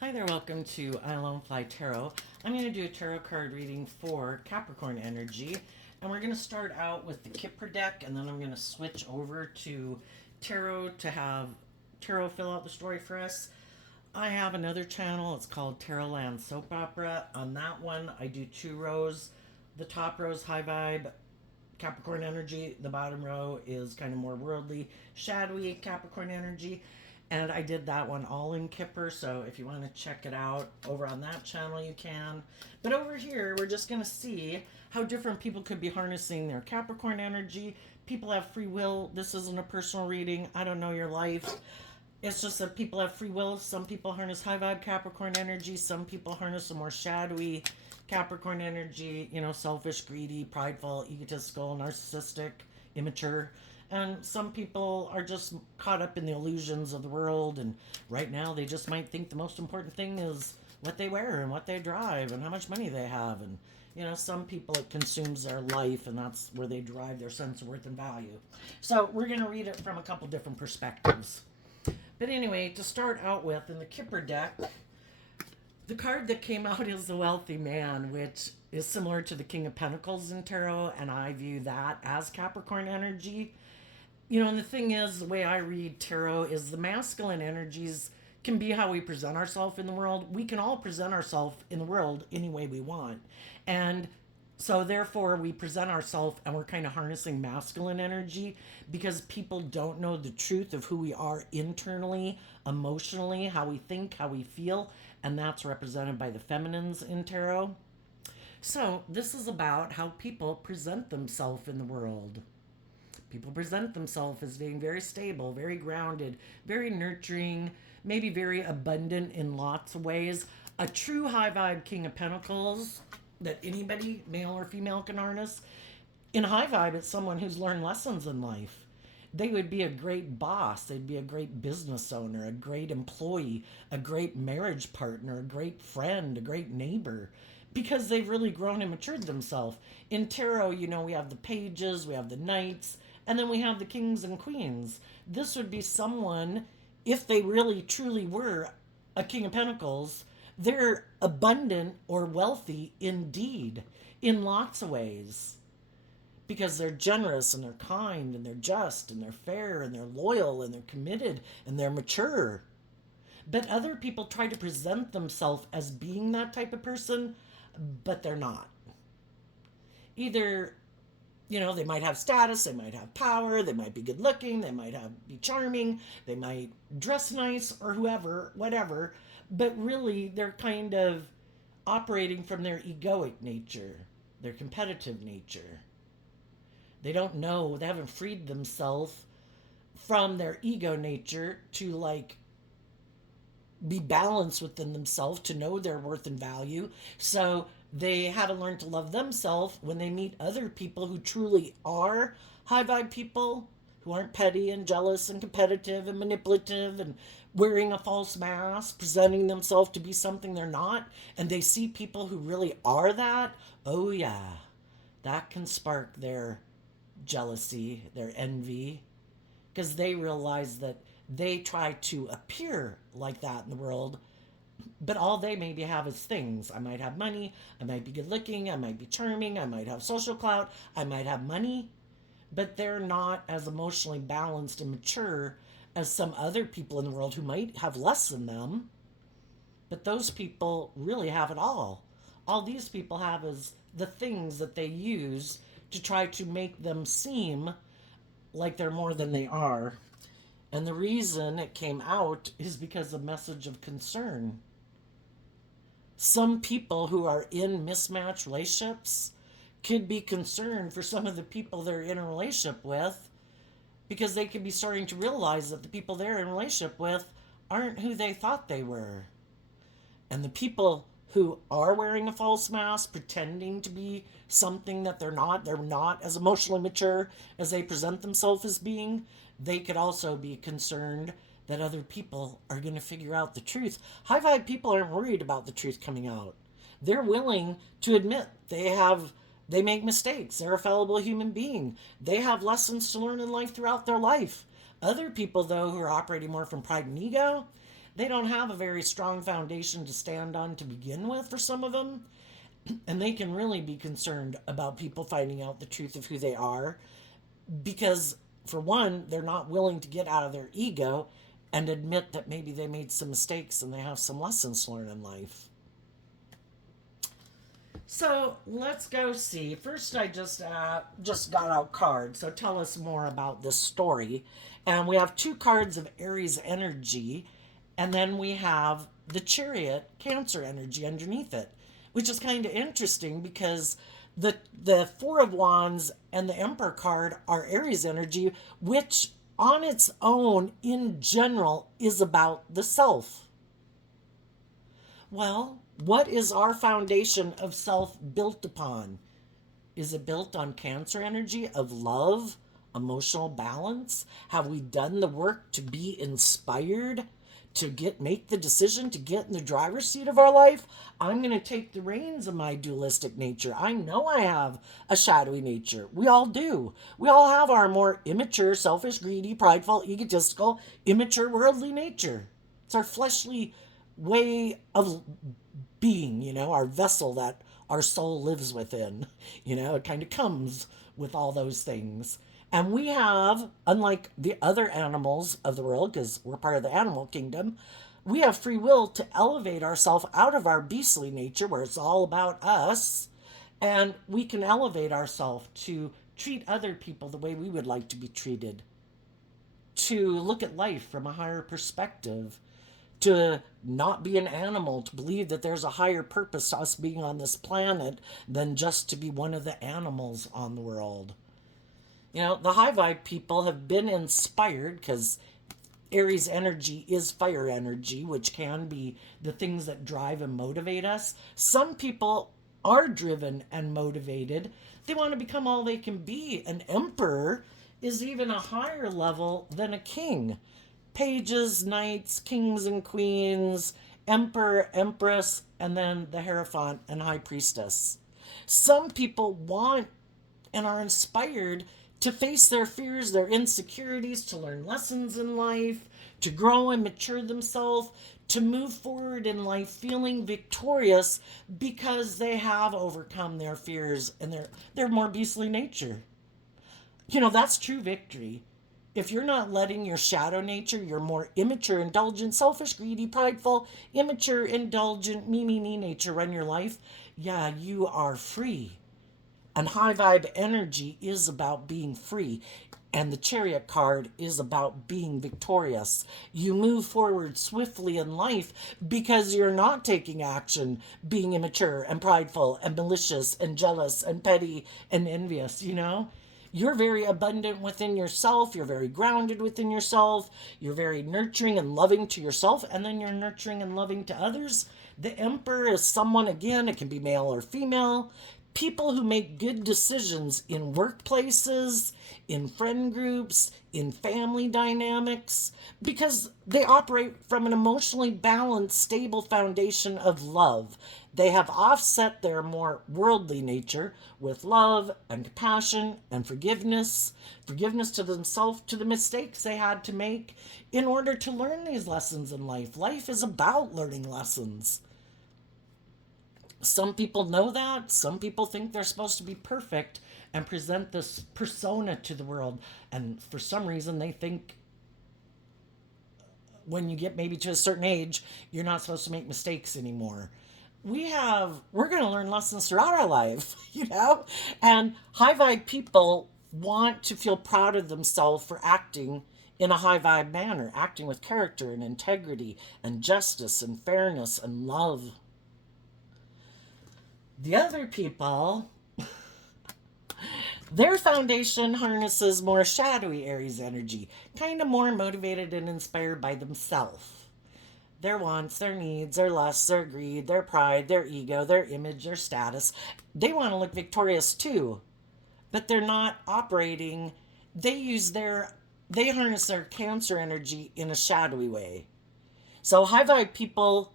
Hi there, welcome to I Alone Fly Tarot. I'm going to do a tarot card reading for Capricorn energy, and we're going to start out with the Kipper deck, and then I'm going to switch over to tarot to have tarot fill out the story for us. I have another channel, it's called Tarot Land Soap Opera. On that one, I do two rows. The top row is high vibe, Capricorn energy. The bottom row is kind of more worldly, shadowy Capricorn energy. And I did that one all in Kipper, so if you want to check it out over on that channel, you can. But over here, we're just going to see how different people could be harnessing their Capricorn energy. People have free will. This isn't a personal reading. I don't know your life. It's just that people have free will. Some people harness high vibe Capricorn energy. Some people harness a more shadowy Capricorn energy, selfish, greedy, prideful, egotistical, narcissistic, immature. And some people are just caught up in the illusions of the world, and right now they just might think the most important thing is what they wear and what they drive and how much money they have. And some people, it consumes their life, and that's where they derive their sense of worth and value. So we're going to read it from a couple different perspectives. But anyway, to start out with, in the Kipper deck, the card that came out is the Wealthy Man, which is similar to the King of Pentacles in tarot, and I view that as Capricorn energy. And the thing is, the way I read tarot is the masculine energies can be how we present ourselves in the world. We can all present ourselves in the world any way we want. And so therefore we present ourselves and we're kind of harnessing masculine energy because people don't know the truth of who we are internally, emotionally, how we think, how we feel, and that's represented by the feminines in tarot. So this is about how people present themselves in the world. People present themselves as being very stable, very grounded, very nurturing, maybe very abundant in lots of ways. A true high vibe King of Pentacles that anybody, male or female, can harness. In high vibe, it's someone who's learned lessons in life. They would be a great boss. They'd be a great business owner, a great employee, a great marriage partner, a great friend, a great neighbor, because they've really grown and matured themselves. In tarot, we have the pages, we have the knights, and then we have the kings and queens. This would be someone, if they really truly were a King of Pentacles, they're abundant or wealthy indeed, in lots of ways. Because they're generous and they're kind and they're just and they're fair and they're loyal and they're committed and they're mature. But other people try to present themselves as being that type of person, but they're not. Either they might have status, they might have power, they might be good looking, they might be charming, they might dress nice or whatever, but really they're kind of operating from their egoic nature, their competitive nature. They don't know, they haven't freed themselves from their ego nature to be balanced within themselves, to know their worth and value. So they haven't learned to love themselves when they meet other people who truly are high vibe people, who aren't petty and jealous and competitive and manipulative and wearing a false mask, presenting themselves to be something they're not. And they see people who really are that. Oh yeah, that can spark their jealousy, their envy, because they realize that they try to appear like that in the world, but all they maybe have is things. I might have money, I might be good looking, I might be charming, I might have social clout, I might have money, but they're not as emotionally balanced and mature as some other people in the world who might have less than them. But those people really have it all. All these people have is the things that they use to try to make them seem like they're more than they are. And the reason it came out is because of a message of concern. Some people who are in mismatched relationships could be concerned for some of the people they're in a relationship with, because they could be starting to realize that the people they're in a relationship with aren't who they thought they were. And the people who are wearing a false mask, pretending to be something that they're not as emotionally mature as they present themselves as being, they could also be concerned that other people are going to figure out the truth. High vibe people aren't worried about the truth coming out. They're willing to admit they make mistakes. They're a fallible human being. They have lessons to learn in life throughout their life. Other people, though, who are operating more from pride and ego, They don't have a very strong foundation to stand on to begin with for some of them. And they can really be concerned about people finding out the truth of who they are because, for one, they're not willing to get out of their ego and admit that maybe they made some mistakes and they have some lessons to learn in life. So let's go see. First, I just got out cards. So tell us more about this story. And we have 2 cards of Aries energy, and then we have the Chariot Cancer energy underneath it, which is kind of interesting because the 4 of Wands and the Emperor card are Aries energy, which on its own, in general, is about the self. Well, what is our foundation of self built upon? Is it built on Cancer energy of love, emotional balance? Have we done the work to be inspired, to make the decision to get in the driver's seat of our life? I'm going to take the reins of my dualistic nature. I know I have a shadowy nature. We all do. We all have our more immature, selfish, greedy, prideful, egotistical, immature, worldly nature. It's our fleshly way of being, our vessel that our soul lives within. It kind of comes with all those things. And we have, unlike the other animals of the world, because we're part of the animal kingdom, we have free will to elevate ourselves out of our beastly nature where it's all about us. And we can elevate ourselves to treat other people the way we would like to be treated, to look at life from a higher perspective, to not be an animal, to believe that there's a higher purpose to us being on this planet than just to be one of the animals on the world. The high vibe people have been inspired because Aries energy is fire energy, which can be the things that drive and motivate us. Some people are driven and motivated. They want to become all they can be. An emperor is even a higher level than a king. Pages, knights, kings and queens, emperor, empress, and then the Hierophant and high priestess. Some people want and are inspired to face their fears, their insecurities, to learn lessons in life, to grow and mature themselves, to move forward in life feeling victorious because they have overcome their fears and their more beastly nature. That's true victory. If you're not letting your shadow nature, your more immature, indulgent, selfish, greedy, prideful, immature, indulgent, me nature run your life, yeah, you are free. And high vibe energy is about being free. And the Chariot card is about being victorious. You move forward swiftly in life because you're not taking action, being immature and prideful and malicious and jealous and petty and envious, You're very abundant within yourself. You're very grounded within yourself. You're very nurturing and loving to yourself. And then you're nurturing and loving to others. The Emperor is someone, again, it can be male or female. People who make good decisions in workplaces, in friend groups, in family dynamics, because they operate from an emotionally balanced, stable foundation of love. They have offset their more worldly nature with love and compassion and forgiveness to themselves, to the mistakes they had to make in order to learn these lessons in life. Life is about learning lessons. Some people know that. Some people think they're supposed to be perfect and present this persona to the world. And for some reason, they think when you get maybe to a certain age, you're not supposed to make mistakes anymore. We're going to learn lessons throughout our life, And high vibe people want to feel proud of themselves for acting in a high vibe manner, acting with character and integrity and justice and fairness and love. The other people, their foundation harnesses more shadowy Aries energy, kind of more motivated and inspired by themselves. Their wants, their needs, their lusts, their greed, their pride, their ego, their image, their status. They want to look victorious too, but they're not operating. They harness their Cancer energy in a shadowy way. So high vibe people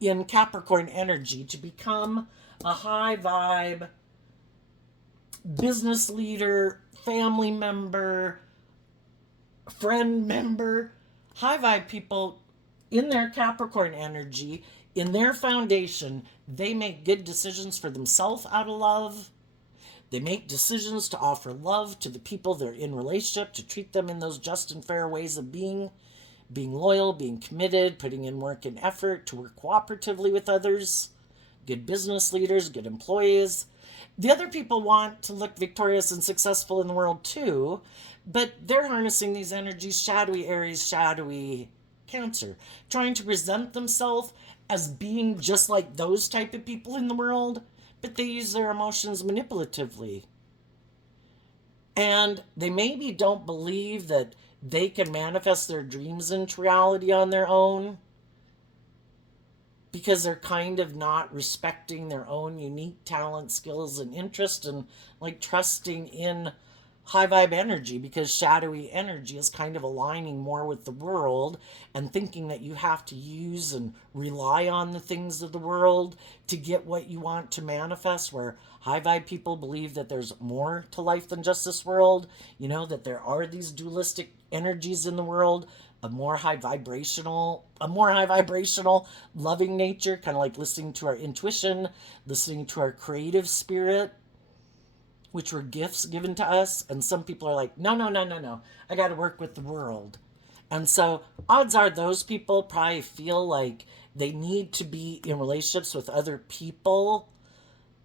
in Capricorn energy, to become a high vibe business leader, family member, friend member, high vibe people in their Capricorn energy, in their foundation, they make good decisions for themselves out of love. They make decisions to offer love to the people they're in relationship, to treat them in those just and fair ways of being loyal, being committed, putting in work and effort, to work cooperatively with others, good business leaders, good employees. The other people want to look victorious and successful in the world too, but they're harnessing these energies, shadowy Aries, shadowy Cancer, trying to present themselves as being just like those type of people in the world, but they use their emotions manipulatively. And they maybe don't believe that they can manifest their dreams into reality on their own because they're kind of not respecting their own unique talent, skills, and interest, and like trusting in high vibe energy, because shadowy energy is kind of aligning more with the world and thinking that you have to use and rely on the things of the world to get what you want to manifest, where high vibe people believe that there's more to life than just this world, that there are these dualistic energies in the world, a more high vibrational loving nature, kind of like listening to our intuition, listening to our creative spirit, which were gifts given to us. And some people are like, no, no, no, no, no, I got to work with the world. And so odds are those people probably feel like they need to be in relationships with other people.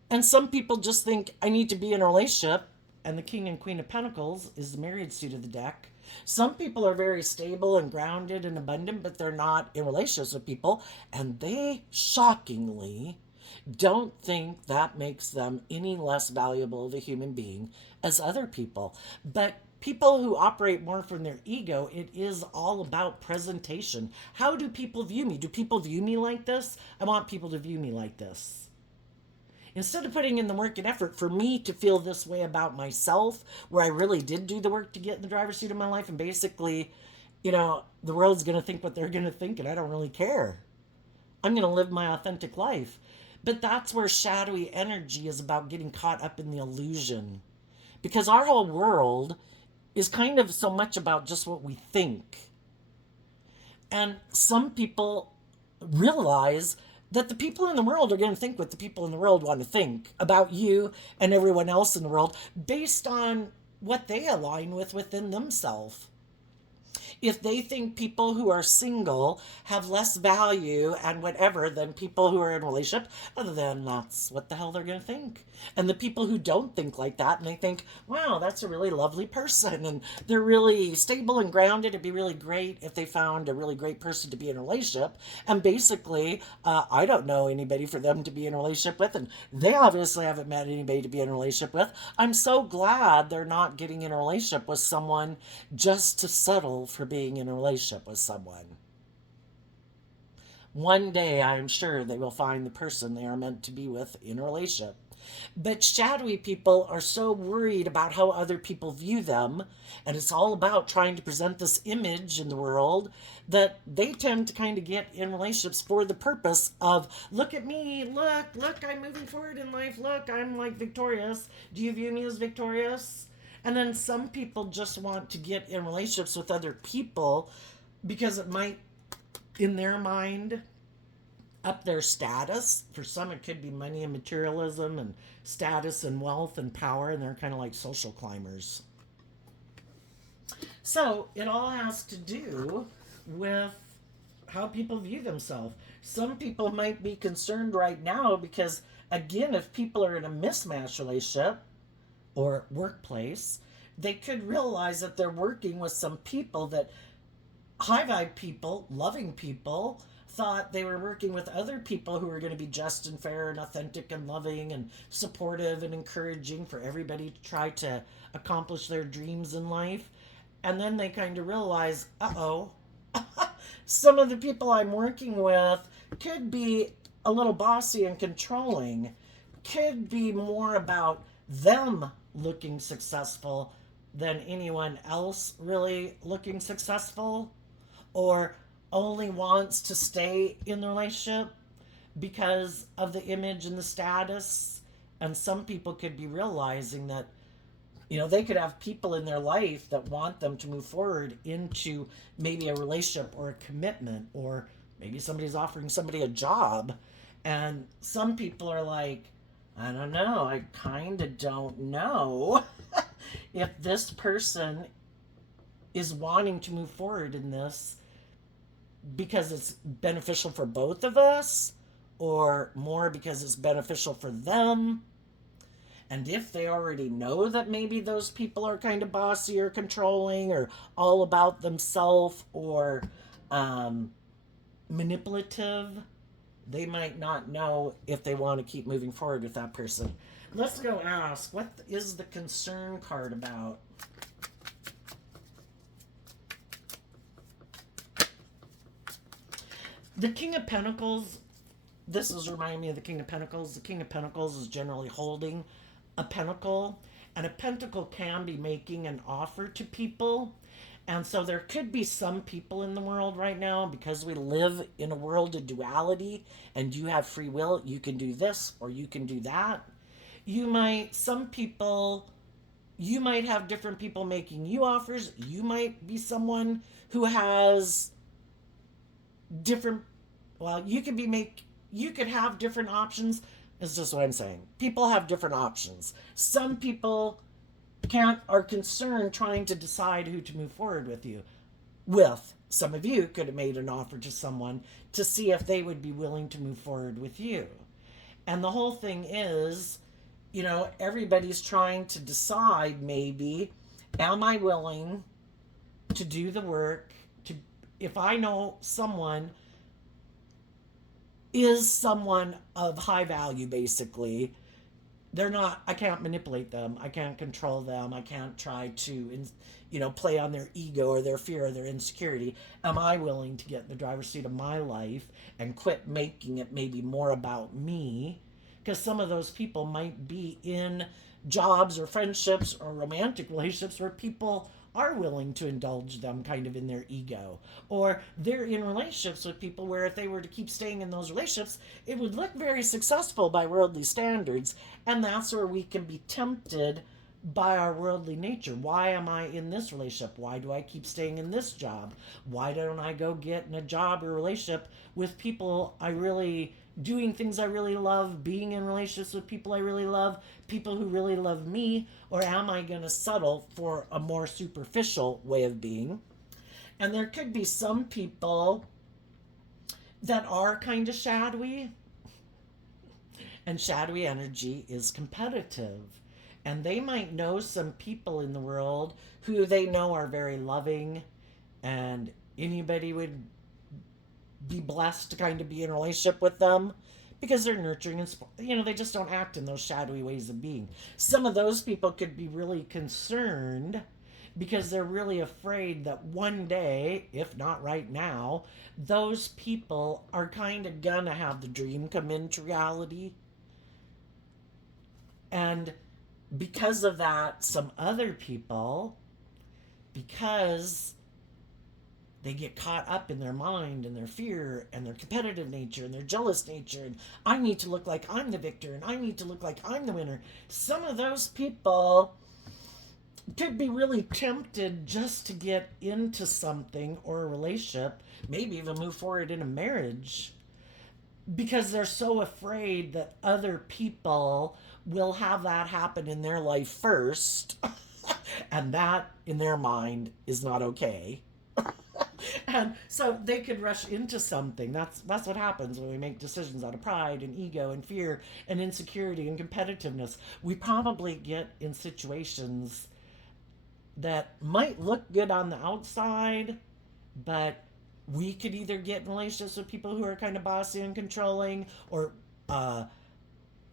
And some people just think, I need to be in a relationship. And the King and Queen of Pentacles is the married suit of the deck. Some people are very stable and grounded and abundant, but they're not in relationships with people. And they shockingly don't think that makes them any less valuable of a human being as other people. But people who operate more from their ego, it is all about presentation. How do people view me? Do people view me like this? I want people to view me like this. Instead of putting in the work and effort for me to feel this way about myself, where I really did do the work to get in the driver's seat of my life, and basically, the world's going to think what they're going to think, and I don't really care. I'm going to live my authentic life. But that's where shadowy energy is about getting caught up in the illusion. Because our whole world is kind of so much about just what we think. And some people realize that the people in the world are going to think what the people in the world want to think about you and everyone else in the world based on what they align with within themselves. If they think people who are single have less value and whatever than people who are in a relationship, then that's what the hell they're going to think. And the people who don't think like that, and they think, wow, that's a really lovely person, and they're really stable and grounded, it'd be really great if they found a really great person to be in a relationship. And basically, I don't know anybody for them to be in a relationship with, and they obviously haven't met anybody to be in a relationship with. I'm so glad they're not getting in a relationship with someone just to settle for being in a relationship with someone. One day, I'm sure they will find the person they are meant to be with in a relationship. But shadowy people are so worried about how other people view them, and it's all about trying to present this image in the world, that they tend to kind of get in relationships for the purpose of, look at me, look, I'm moving forward in life, look, I'm like victorious. Do you view me as victorious? And then some people just want to get in relationships with other people because it might, in their mind, up their status. For some, it could be money and materialism and status and wealth and power, and they're kind of like social climbers. So it all has to do with how people view themselves. Some people might be concerned right now because, again, if people are in a mismatched relationship or workplace, they could realize that they're working with some people that high vibe people, loving people, thought they were working with other people who were going to be just and fair and authentic and loving and supportive and encouraging for everybody to try to accomplish their dreams in life. And then they kind of realize, uh-oh, some of the people I'm working with could be a little bossy and controlling, could be more about them looking successful than anyone else really looking successful, or only wants to stay in the relationship because of the image and the status. And some people could be realizing that, they could have people in their life that want them to move forward into maybe a relationship or a commitment or Maybe somebody's offering somebody a job, and some people are like, I don't know, I kind of don't know if this person is wanting to move forward in this because it's beneficial for both of us or more because it's beneficial for them. And if they already know that maybe those people are kind of bossy or controlling or all about themselves or um, manipulative, they might not know if they want to keep moving forward with that person. Let's go ask, what is the concern card about? The King of Pentacles, this is reminding me of the King of Pentacles. The King of Pentacles is generally holding a pentacle, and a pentacle can be making an offer to people. And so there could be some people in the world right now, because we live in a world of duality and you have free will, you can do this or you can do that. Some people, you might have different people making you offers. You might be someone who has different, well, you could have different options. It's just what I'm saying. People have different options. Some people are concerned trying to decide who to move forward with. Some of you could have made an offer to someone to see if they would be willing to move forward with you. And the whole thing is, everybody's trying to decide, maybe, am I willing to do the work? If I know someone is someone of high value, basically, I can't manipulate them. I can't control them. I can't try to, play on their ego or their fear or their insecurity. Am I willing to get in the driver's seat of my life and quit making it maybe more about me? Because some of those people might be in jobs or friendships or romantic relationships where people are willing to indulge them kind of in their ego, or they're in relationships with people where if they were to keep staying in those relationships, it would look very successful by worldly standards. And that's where we can be tempted by our worldly nature. Why am I in this relationship? Why do I keep staying in this job? Why don't I go get in a job or relationship with people doing things I really love, being in relationships with people I really love, people who really love me? Or am I going to settle for a more superficial way of being? And there could be some people that are kind of shadowy, and shadowy energy is competitive. And they might know some people in the world who they know are very loving, and anybody would be blessed to kind of be in a relationship with them because they're nurturing and they just don't act in those shadowy ways of being. Some of those people could be really concerned because they're really afraid that one day, if not right now, those people are kind of gonna have the dream come into reality. And because of that, some other people, because they get caught up in their mind and their fear and their competitive nature and their jealous nature, and I need to look like I'm the victor and I need to look like I'm the winner. Some of those people could be really tempted just to get into something or a relationship, maybe even move forward in a marriage, because they're so afraid that other people will have that happen in their life first. And that, in their mind, is not okay. And so they could rush into something. That's what happens when we make decisions out of pride and ego and fear and insecurity and competitiveness. We probably get in situations that might look good on the outside, but we could either get in relationships with people who are kind of bossy and controlling, or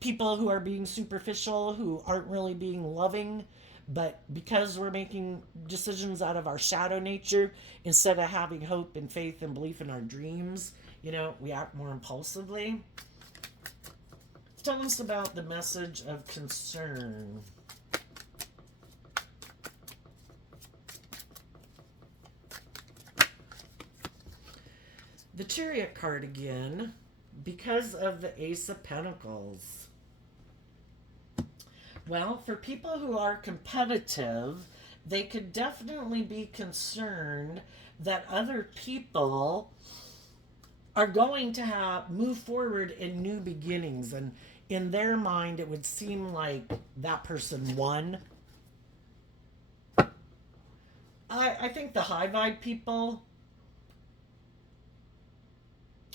people who are being superficial, who aren't really being loving. But because we're making decisions out of our shadow nature, instead of having hope and faith and belief in our dreams, we act more impulsively. Tell us about the message of concern. The Chariot card again, because of the Ace of Pentacles. Well, for people who are competitive, they could definitely be concerned that other people are going to have move forward in new beginnings, and in their mind it would seem like that person won. I think the high vibe people,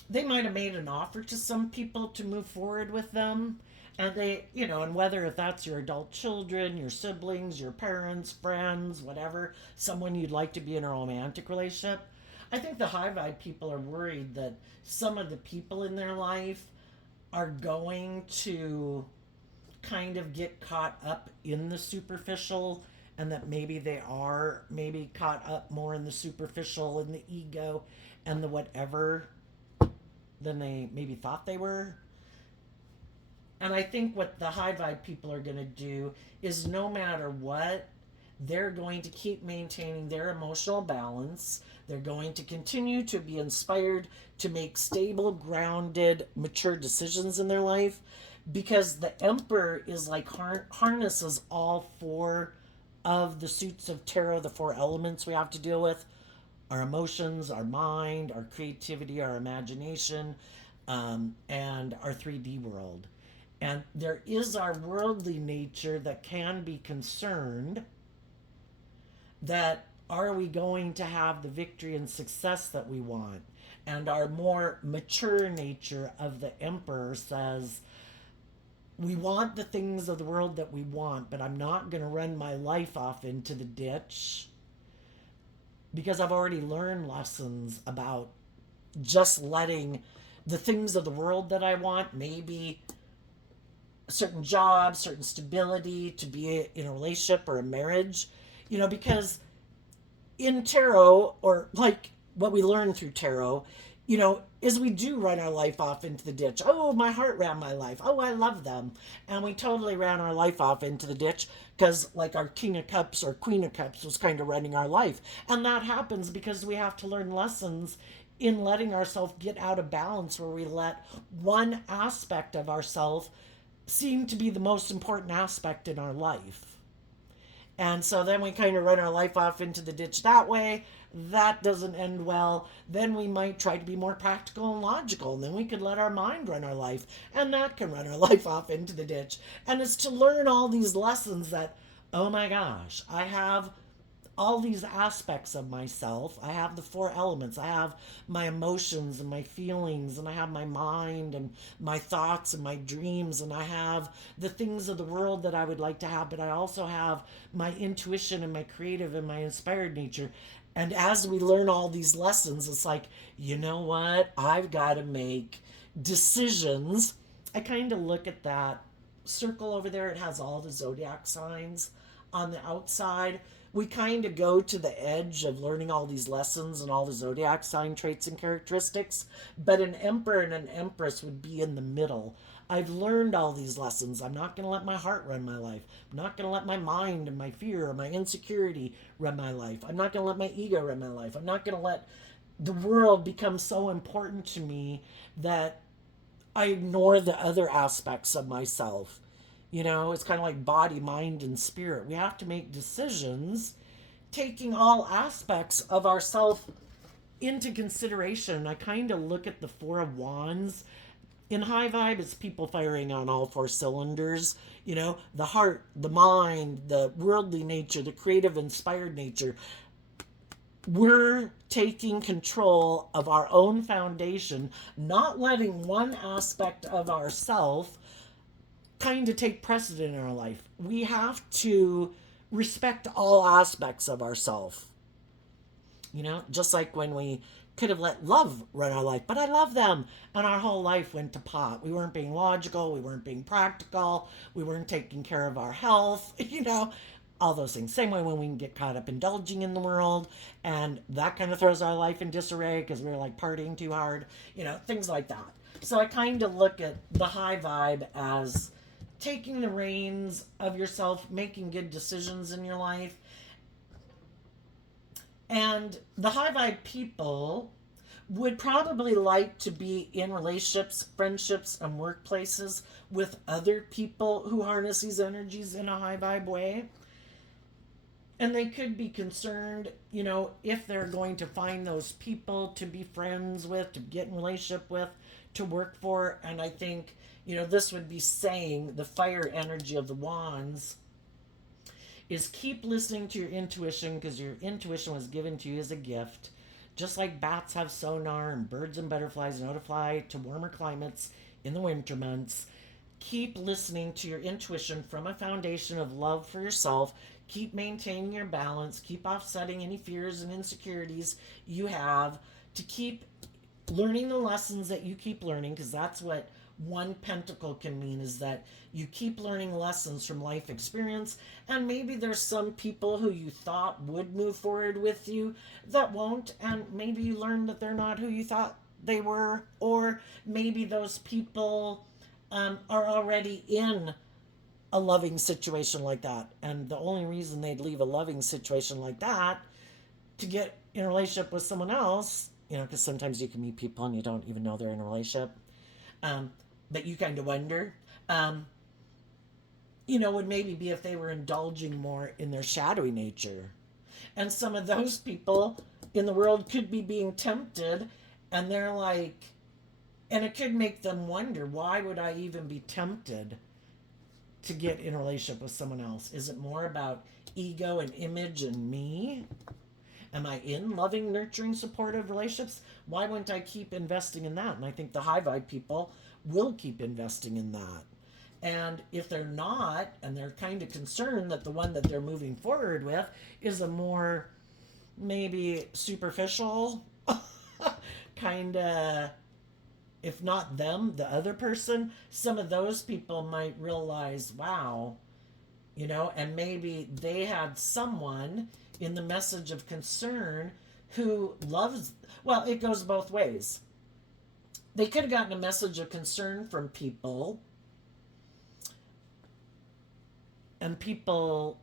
they might have made an offer to some people to move forward with them, and they, and whether if that's your adult children, your siblings, your parents, friends, whatever, someone you'd like to be in a romantic relationship. I think the high vibe people are worried that some of the people in their life are going to kind of get caught up in the superficial, and that maybe they are maybe caught up more in the superficial and the ego and the whatever than they maybe thought they were. And I think what the high vibe people are going to do is no matter what, they're going to keep maintaining their emotional balance. They're going to continue to be inspired to make stable, grounded, mature decisions in their life, because the Emperor is like harnesses all four of the suits of tarot, the four elements we have to deal with: our emotions, our mind, our creativity, our imagination, and our 3D world. And there is our worldly nature that can be concerned that are we going to have the victory and success that we want? And our more mature nature of the Emperor says, we want the things of the world that we want, but I'm not going to run my life off into the ditch, because I've already learned lessons about just letting the things of the world that I want, maybe a certain job, certain stability, to be in a relationship or a marriage, because in tarot, or like what we learn through tarot, is we do run our life off into the ditch. Oh, my heart ran my life. Oh, I love them. And we totally ran our life off into the ditch because, like, our King of Cups or Queen of Cups was kind of running our life. And that happens because we have to learn lessons in letting ourselves get out of balance, where we let one aspect of ourselves seem to be the most important aspect in our life. And so then we kind of run our life off into the ditch that way. That doesn't end well. Then we might try to be more practical and logical, and then we could let our mind run our life, and that can run our life off into the ditch. And it's to learn all these lessons that, oh my gosh, I have all these aspects of myself. I have the four elements. I have my emotions and my feelings, and I have my mind and my thoughts and my dreams, and I have the things of the world that I would like to have, but I also have my intuition and my creative and my inspired nature. And as we learn all these lessons, it's like, you know what? I've got to make decisions. I kind of look at that circle over there. It has all the zodiac signs on the outside. We kind of go to the edge of learning all these lessons and all the zodiac sign traits and characteristics, but an emperor and an empress would be in the middle. I've learned all these lessons. I'm not going to let my heart run my life. I'm not going to let my mind and my fear or my insecurity run my life. I'm not going to let my ego run my life. I'm not going to let the world become so important to me that I ignore the other aspects of myself. It's kind of like body, mind, and spirit. We have to make decisions taking all aspects of ourself into consideration. I kind of look at the Four of Wands. In high vibe, it's people firing on all four cylinders. The heart, the mind, the worldly nature, the creative, inspired nature. We're taking control of our own foundation, not letting one aspect of ourself kind of take precedent in our life. We have to respect all aspects of ourselves. Just like when we could have let love run our life, but I love them, and our whole life went to pot. We weren't being logical, we weren't being practical, we weren't taking care of our health, all those things. Same way when we can get caught up indulging in the world, and that kind of throws our life in disarray because we're like partying too hard, things like that. So I kind of look at the high vibe as taking the reins of yourself, making good decisions in your life. And the high vibe people would probably like to be in relationships, friendships, and workplaces with other people who harness these energies in a high vibe way. And they could be concerned, if they're going to find those people to be friends with, to get in relationship with, to work for. And I think, this would be saying the fire energy of the wands is keep listening to your intuition, because your intuition was given to you as a gift. Just like bats have sonar and birds and butterflies know to fly to warmer climates in the winter months, keep listening to your intuition from a foundation of love for yourself. Keep maintaining your balance. Keep offsetting any fears and insecurities you have, to keep learning the lessons that you keep learning, because that's what one pentacle can mean, is that you keep learning lessons from life experience. And maybe there's some people who you thought would move forward with you that won't, and maybe you learn that they're not who you thought they were, or maybe those people are already in a loving situation like that, and the only reason they'd leave a loving situation like that to get in a relationship with someone else, because sometimes you can meet people and you don't even know they're in a relationship, um, but you kind of wonder, would maybe be if they were indulging more in their shadowy nature. And some of those people in the world could be being tempted, and they're like, and it could make them wonder, why would I even be tempted to get in a relationship with someone else? Is it more about ego and image and me? Am I in loving, nurturing, supportive relationships? Why wouldn't I keep investing in that? And I think the high vibe people will keep investing in that. And if they're not, and they're kind of concerned that the one that they're moving forward with is a more maybe superficial kind of, if not them, the other person, some of those people might realize, wow, and maybe they had someone in the message of concern who loves, well, it goes both ways. They could have gotten a message of concern from people, and people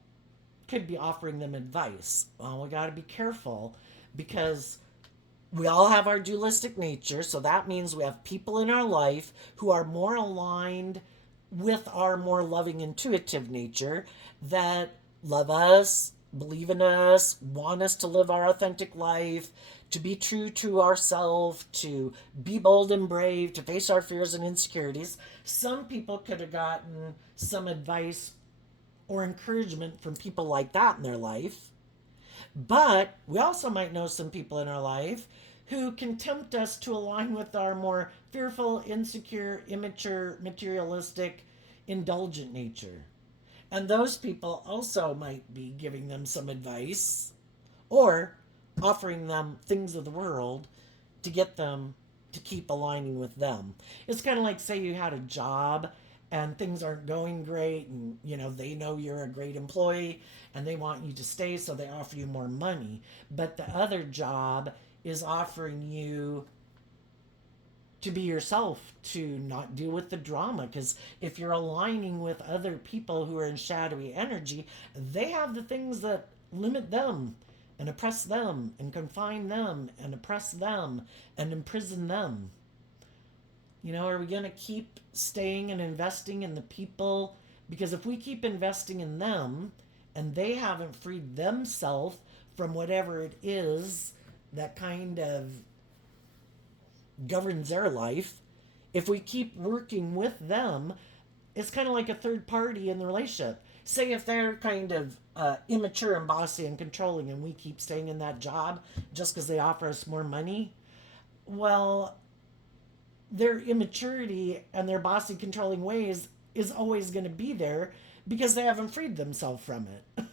could be offering them advice. Well, we got to be careful, because we all have our dualistic nature, so that means we have people in our life who are more aligned with our more loving, intuitive nature, that love us, believe in us, want us to live our authentic life, to be true to ourselves, to be bold and brave, to face our fears and insecurities. Some people could have gotten some advice or encouragement from people like that in their life. But we also might know some people in our life who can tempt us to align with our more fearful, insecure, immature, materialistic, indulgent nature. And those people also might be giving them some advice or offering them things of the world to get them to keep aligning with them. It's kind of like, say you had a job and things aren't going great, and they know you're a great employee and they want you to stay, so they offer you more money. But the other job is offering you to be yourself, to not deal with the drama, because if you're aligning with other people who are in shadowy energy, they have the things that limit them and oppress them and confine them and oppress them and imprison them. Are we going to keep staying and investing in the people? Because if we keep investing in them and they haven't freed themselves from whatever it is that kind of governs their life, if we keep working with them, it's kind of like a third party in the relationship. Say if they're kind of immature and bossy and controlling, and we keep staying in that job just because they offer us more money, well, their immaturity and their bossy controlling ways is always going to be there because they haven't freed themselves from it.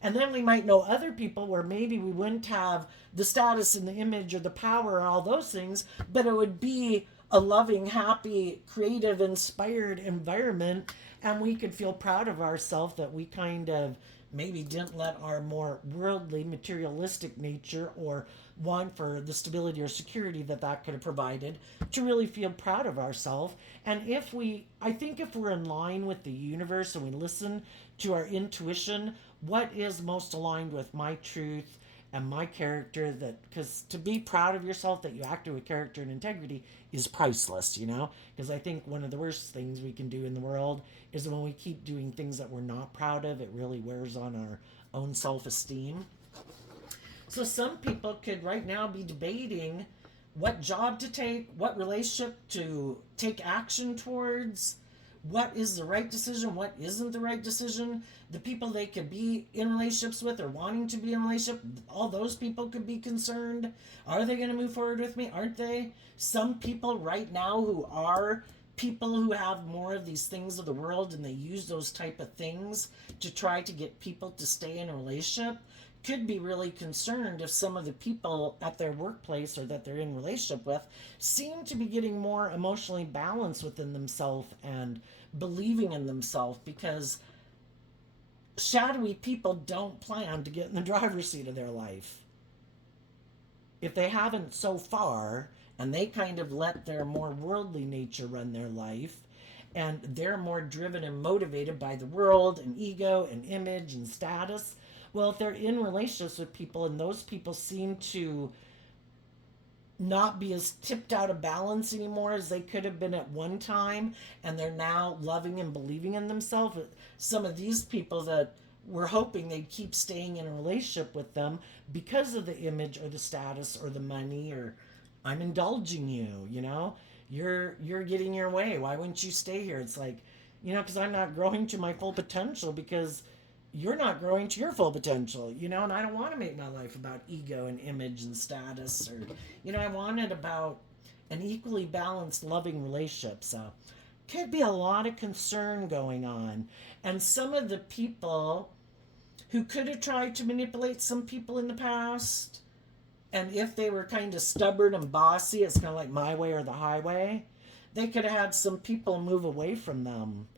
And then we might know other people where maybe we wouldn't have the status and the image or the power or all those things, but it would be a loving, happy, creative, inspired environment, and we could feel proud of ourselves that we kind of maybe didn't let our more worldly, materialistic nature or want for the stability or security that could have provided to really feel proud of ourselves. And I think if we're in line with the universe and we listen to our intuition, what is most aligned with my truth and my character, that because to be proud of yourself that you acted with character and integrity is priceless, because I think one of the worst things we can do in the world is when we keep doing things that we're not proud of. It really wears on our own self-esteem. So some people could right now be debating what job to take, what relationship to take action towards, what is the right decision, what isn't the right decision. The people they could be in relationships with or wanting to be in a relationship, all those people could be concerned. Are they going to move forward with me? Aren't they? Some people right now who are people who have more of these things of the world and they use those type of things to try to get people to stay in a relationship could be really concerned if some of the people at their workplace or that they're in relationship with seem to be getting more emotionally balanced within themselves and believing in themselves, because shadowy people don't plan to get in the driver's seat of their life. If they haven't so far, and they kind of let their more worldly nature run their life, and they're more driven and motivated by the world and ego and image and status, well, if they're in relationships with people and those people seem to not be as tipped out of balance anymore as they could have been at one time, and they're now loving and believing in themselves, some of these people that we're hoping they'd keep staying in a relationship with them because of the image or the status or the money, or I'm indulging you, you're getting your way, why wouldn't you stay here? It's like, because I'm not growing to my full potential, because you're not growing to your full potential, and I don't want to make my life about ego and image and status, or, I want it about an equally balanced, loving relationship. So could be a lot of concern going on. And some of the people who could have tried to manipulate some people in the past, and if they were kind of stubborn and bossy, it's kind of like my way or the highway, they could have had some people move away from them.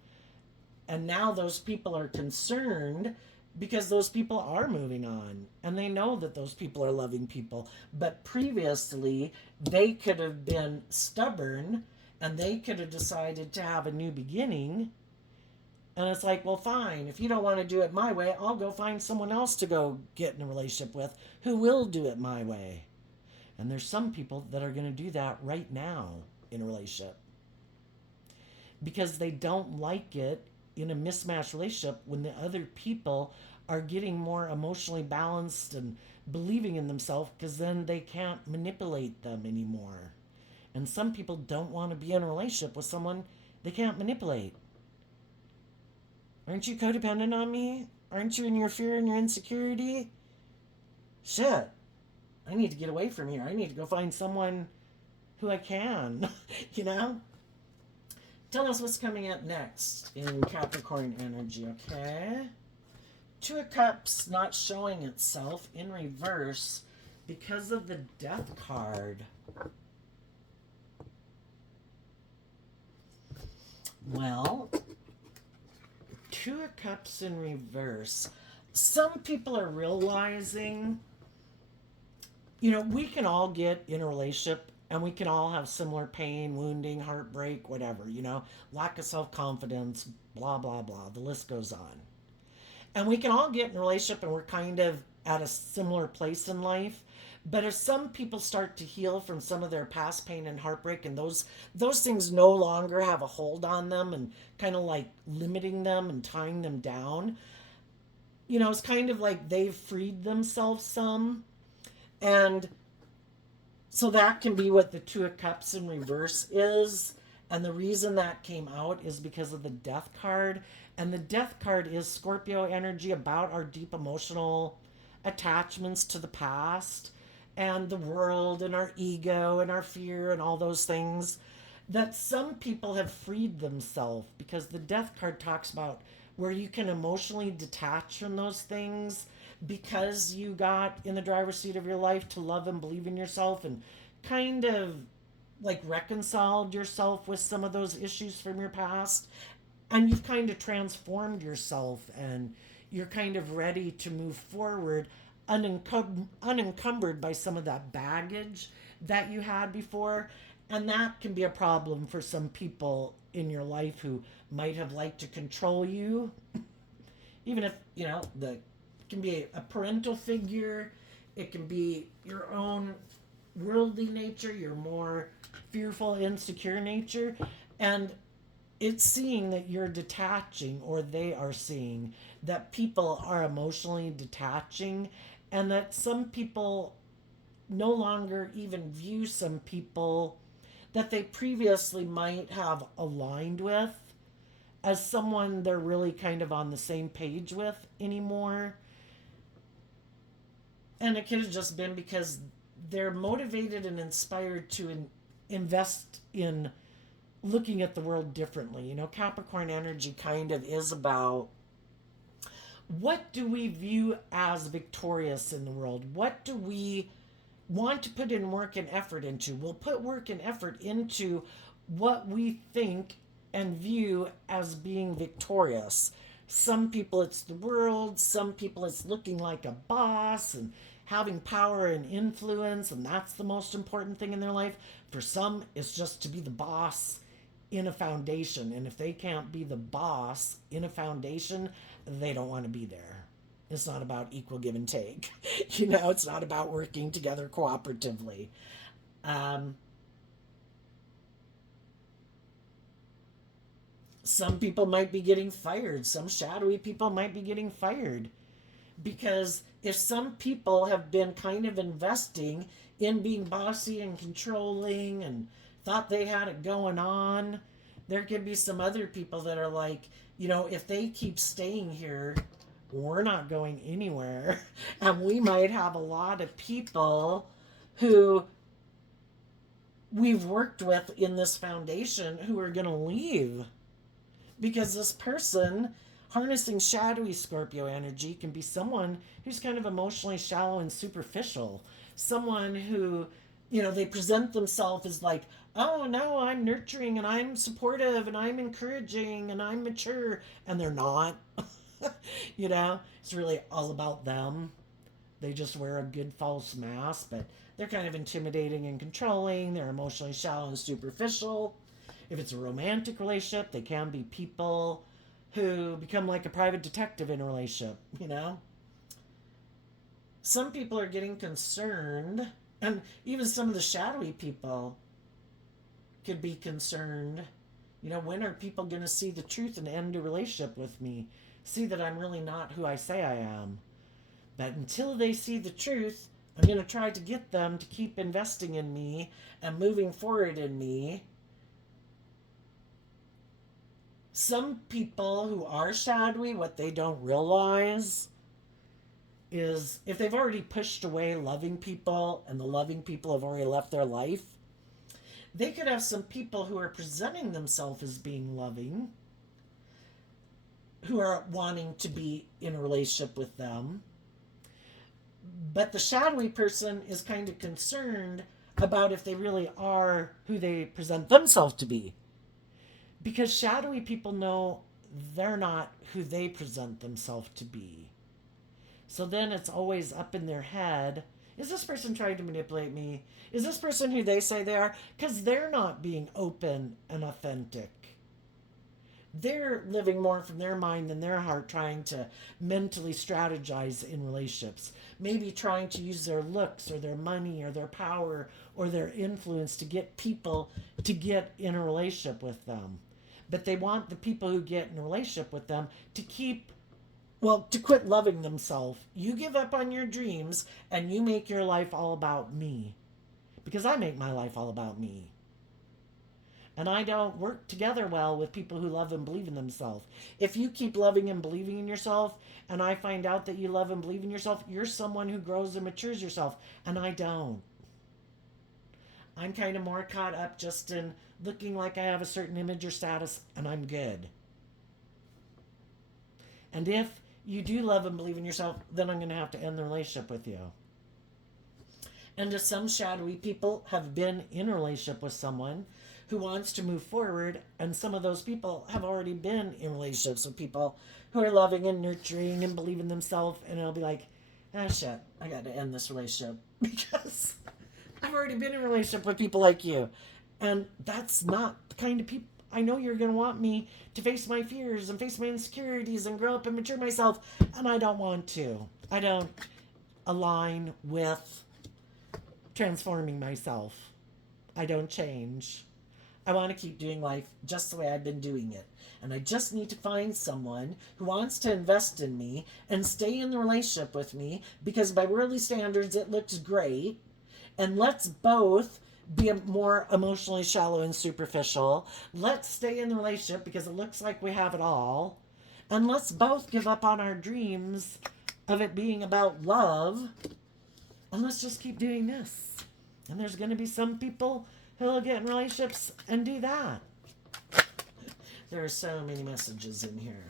And now those people are concerned because those people are moving on. And they know that those people are loving people. But previously, they could have been stubborn and they could have decided to have a new beginning. And it's like, well, fine. If you don't want to do it my way, I'll go find someone else to go get in a relationship with who will do it my way. And there's some people that are going to do that right now in a relationship, because they don't like it in a mismatched relationship when the other people are getting more emotionally balanced and believing in themselves, because then they can't manipulate them anymore. And some people don't want to be in a relationship with someone they can't manipulate. Aren't you codependent on me? Aren't you in your fear and your insecurity? Shit. I need to get away from here. I need to go find someone who I can, Tell us what's coming up next in Capricorn energy, okay? Two of Cups not showing itself in reverse because of the Death card. Well, Two of Cups in reverse. Some people are realizing, we can all get in a relationship and we can all have similar pain, wounding, heartbreak, whatever, lack of self-confidence, blah, blah, blah. The list goes on. And we can all get in a relationship and we're kind of at a similar place in life. But if some people start to heal from some of their past pain and heartbreak, and those things no longer have a hold on them and kind of like limiting them and tying them down, it's kind of like they've freed themselves some. And so that can be what the Two of Cups in reverse is. And the reason that came out is because of the Death card. And the Death card is Scorpio energy, about our deep emotional attachments to the past and the world and our ego and our fear and all those things, that some people have freed themselves, because the Death card talks about where you can emotionally detach from those things because you got in the driver's seat of your life to love and believe in yourself and kind of like reconciled yourself with some of those issues from your past. And you've kind of transformed yourself and you're kind of ready to move forward unencumbered by some of that baggage that you had before. And that can be a problem for some people in your life who might have liked to control you. Even if, the can be a parental figure, it can be your own worldly nature, your more fearful, insecure nature. And it's seeing that you're detaching, or they are seeing that people are emotionally detaching, and that some people no longer even view some people that they previously might have aligned with as someone they're really kind of on the same page with anymore. And it could have just been because they're motivated and inspired to invest in looking at the world differently. You know, Capricorn energy kind of is about, what do we view as victorious in the world? What do we want to put in work and effort into? We'll put work and effort into what we think and view as being victorious. Some people it's the world, some people it's looking like a boss and having power and influence, and that's the most important thing in their life. For some, it's just to be the boss in a foundation. And if they can't be the boss in a foundation, they don't want to be there. It's not about equal give and take. You know, it's not about working together cooperatively. Um, some people might be getting fired. Some shadowy people might be getting fired. Because if some people have been kind of investing in being bossy and controlling and thought they had it going on, there could be some other people that are like, you know, if they keep staying here, we're not going anywhere. And we might have a lot of people who we've worked with in this foundation who are going to leave, because this person harnessing shadowy Scorpio energy can be someone who's kind of emotionally shallow and superficial. Someone who, you know, they present themselves as like, oh no, I'm nurturing and I'm supportive and I'm encouraging and I'm mature, and they're not. You know, it's really all about them. They just wear a good false mask, but they're kind of intimidating and controlling. They're emotionally shallow and superficial. If it's a romantic relationship, they can be people who become like a private detective in a relationship, you know? Some people are getting concerned, and even some of the shadowy people could be concerned. You know, when are people going to see the truth and end a relationship with me? See that I'm really not who I say I am. But until they see the truth, I'm going to try to get them to keep investing in me and moving forward in me. Some people who are shadowy, what they don't realize is if they've already pushed away loving people and the loving people have already left their life, they could have some people who are presenting themselves as being loving, who are wanting to be in a relationship with them. But the shadowy person is kind of concerned about if they really are who they present themselves to be. Because shadowy people know they're not who they present themselves to be. So then it's always up in their head, is this person trying to manipulate me? Is this person who they say they are? Because they're not being open and authentic. They're living more from their mind than their heart, trying to mentally strategize in relationships. Maybe trying to use their looks or their money or their power or their influence to get people to get in a relationship with them. But they want the people who get in a relationship with them to to quit loving themselves. You give up on your dreams and you make your life all about me. Because I make my life all about me. And I don't work together well with people who love and believe in themselves. If you keep loving and believing in yourself, and I find out that you love and believe in yourself, you're someone who grows and matures yourself. And I don't. I'm kind of more caught up just in looking like I have a certain image or status, and I'm good. And if you do love and believe in yourself, then I'm going to have to end the relationship with you. And if some shadowy people have been in a relationship with someone who wants to move forward, and some of those people have already been in relationships with people who are loving and nurturing and believe in themselves, and it'll be like, ah, shit, I got to end this relationship because I've already been in a relationship with people like you. And that's not the kind of people. I know you're going to want me to face my fears and face my insecurities and grow up and mature myself, and I don't want to. I don't align with transforming myself. I don't change. I want to keep doing life just the way I've been doing it. And I just need to find someone who wants to invest in me and stay in the relationship with me because by worldly standards it looks great. And let's both be more emotionally shallow and superficial. Let's stay in the relationship because it looks like we have it all. And let's both give up on our dreams of it being about love. And let's just keep doing this. And there's going to be some people who'll get in relationships and do that. There are so many messages in here.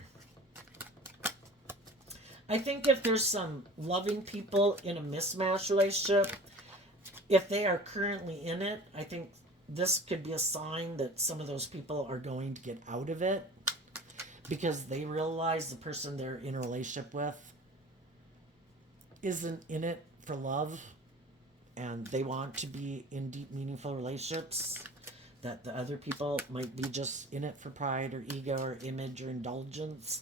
I think if there's some loving people in a mismatched relationship, if they are currently in it, I think this could be a sign that some of those people are going to get out of it because they realize the person they're in a relationship with isn't in it for love and they want to be in deep, meaningful relationships. That the other people might be just in it for pride or ego or image or indulgence,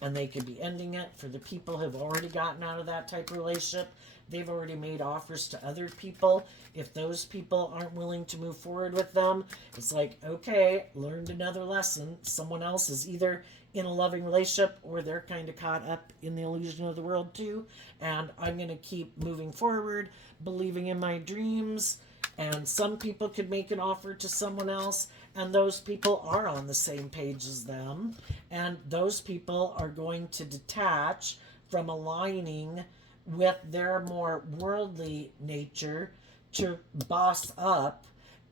and they could be ending it. For the people who have already gotten out of that type of relationship, they've already made offers to other people. If those people aren't willing to move forward with them, it's like, okay, learned another lesson. Someone else is either in a loving relationship or they're kind of caught up in the illusion of the world too, and I'm going to keep moving forward, believing in my dreams. And some people could make an offer to someone else, and those people are on the same page as them. And those people are going to detach from aligning with their more worldly nature to boss up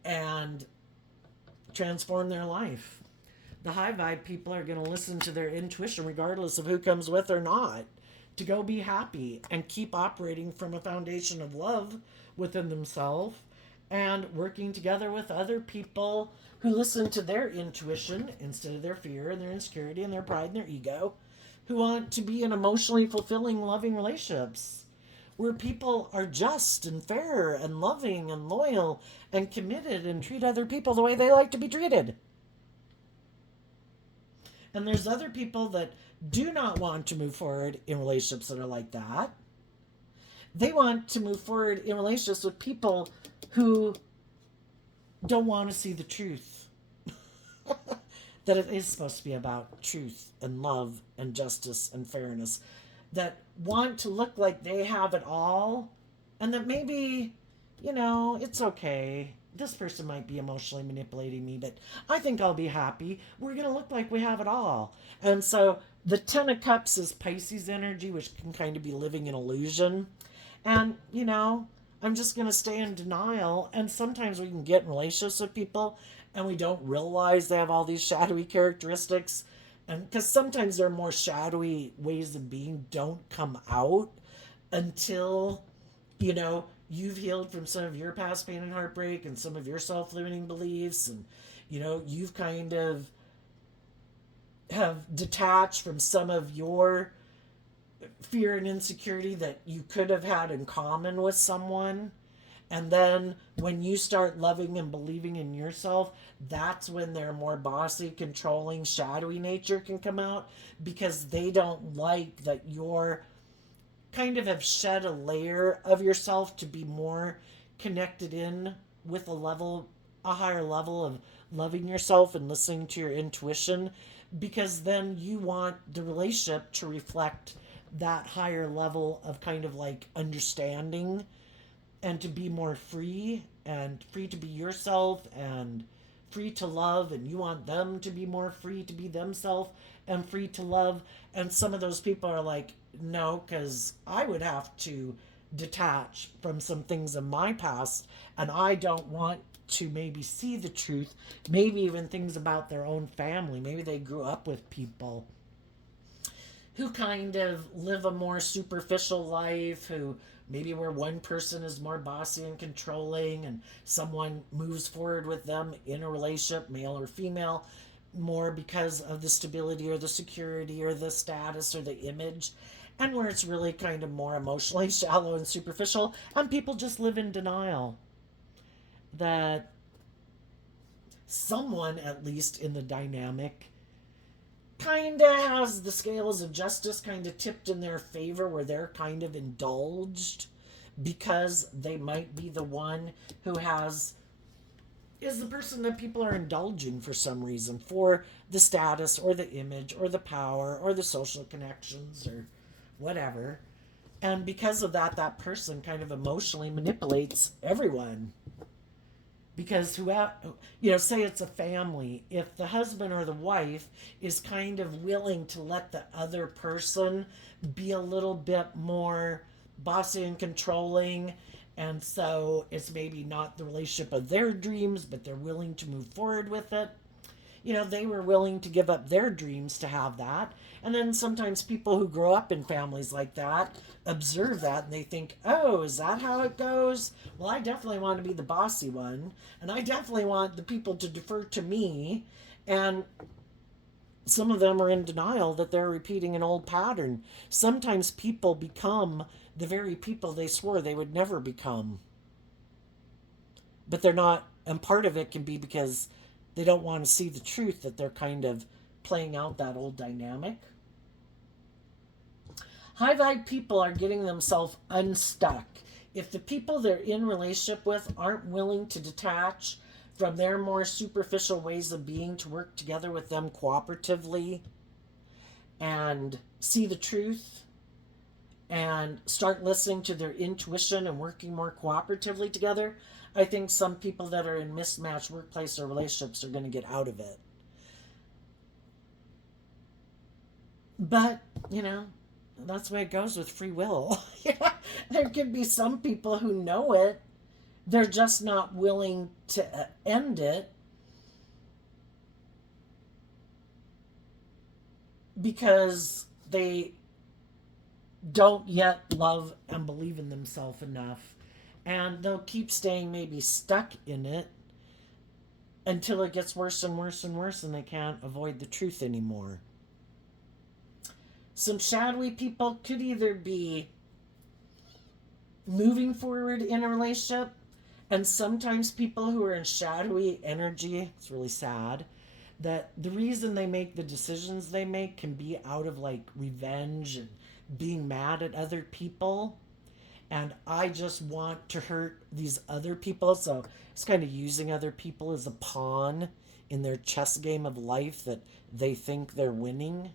and transform their life. The high vibe people are going to listen to their intuition regardless of who comes with or not, to go be happy and keep operating from a foundation of love within themselves and working together with other people who listen to their intuition instead of their fear and their insecurity and their pride and their ego, who want to be in emotionally fulfilling, loving relationships where people are just and fair and loving and loyal and committed and treat other people the way they like to be treated. And there's other people that do not want to move forward in relationships that are like that. They want to move forward in relationships with people who don't want to see the truth. That it is supposed to be about truth and love and justice and fairness. That want to look like they have it all. And that maybe, it's okay. This person might be emotionally manipulating me, but I think I'll be happy. We're going to look like we have it all. And so the Ten of Cups is Pisces energy, which can kind of be living in illusion. And, I'm just going to stay in denial. And sometimes we can get in relationships with people and we don't realize they have all these shadowy characteristics. And because sometimes their more shadowy ways of being don't come out until, you've healed from some of your past pain and heartbreak and some of your self-limiting beliefs. And, you've kind of have detached from some of your fear and insecurity that you could have had in common with someone. And then when you start loving and believing in yourself, that's when their more bossy, controlling, shadowy nature can come out, because they don't like that you're kind of have shed a layer of yourself to be more connected in with a higher level of loving yourself and listening to your intuition, because then you want the relationship to reflect that higher level of kind of like understanding and to be more free and free to be yourself and free to love, and you want them to be more free to be themselves and free to love. And some of those people are like, no, because I would have to detach from some things in my past and I don't want to maybe see the truth, maybe even things about their own family. Maybe they grew up with people who kind of live a more superficial life, who maybe where one person is more bossy and controlling and someone moves forward with them in a relationship, male or female, more because of the stability or the security or the status or the image, and where it's really kind of more emotionally shallow and superficial, and people just live in denial that someone, at least in the dynamic, kind of has the scales of justice kind of tipped in their favor, where they're kind of indulged because they might be the one who has is the person that people are indulging for some reason, for the status or the image or the power or the social connections or whatever. And because of that, that person kind of emotionally manipulates everyone. Because say it's a family, if the husband or the wife is kind of willing to let the other person be a little bit more bossy and controlling, and so it's maybe not the relationship of their dreams, but they're willing to move forward with it. They were willing to give up their dreams to have that. And then sometimes people who grow up in families like that observe that and they think, oh, is that how it goes? Well, I definitely want to be the bossy one. And I definitely want the people to defer to me. And some of them are in denial that they're repeating an old pattern. Sometimes people become the very people they swore they would never become. But they're not, and part of it can be because they don't want to see the truth that they're kind of playing out that old dynamic. High vibe people are getting themselves unstuck. If the people they're in relationship with aren't willing to detach from their more superficial ways of being to work together with them cooperatively and see the truth and start listening to their intuition and working more cooperatively together, I think some people that are in mismatched workplace or relationships are going to get out of it. But, that's the way it goes with free will. There could be some people who know it. They're just not willing to end it because they don't yet love and believe in themselves enough. And they'll keep staying maybe stuck in it until it gets worse and worse and worse and they can't avoid the truth anymore. Some shadowy people could either be moving forward in a relationship, and sometimes people who are in shadowy energy, it's really sad, that the reason they make the decisions they make can be out of like revenge and being mad at other people. And I just want to hurt these other people. So it's kind of using other people as a pawn in their chess game of life that they think they're winning.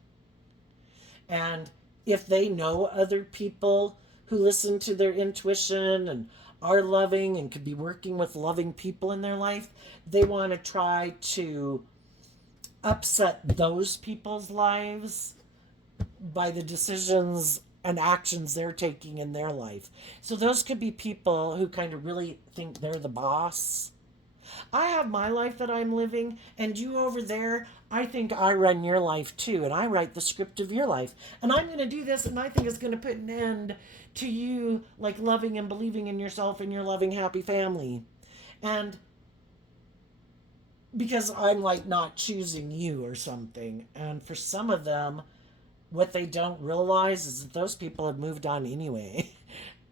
And if they know other people who listen to their intuition and are loving and could be working with loving people in their life, they want to try to upset those people's lives by the decisions and actions they're taking in their life. So those could be people who kind of really think they're the boss. I have my life that I'm living, and you over there, I think I run your life too, and I write the script of your life. And I'm going to do this, and I think it's going to put an end to you, like loving and believing in yourself and your loving, happy family. And because I'm like not choosing you or something. And for some of them, what they don't realize is that those people have moved on anyway.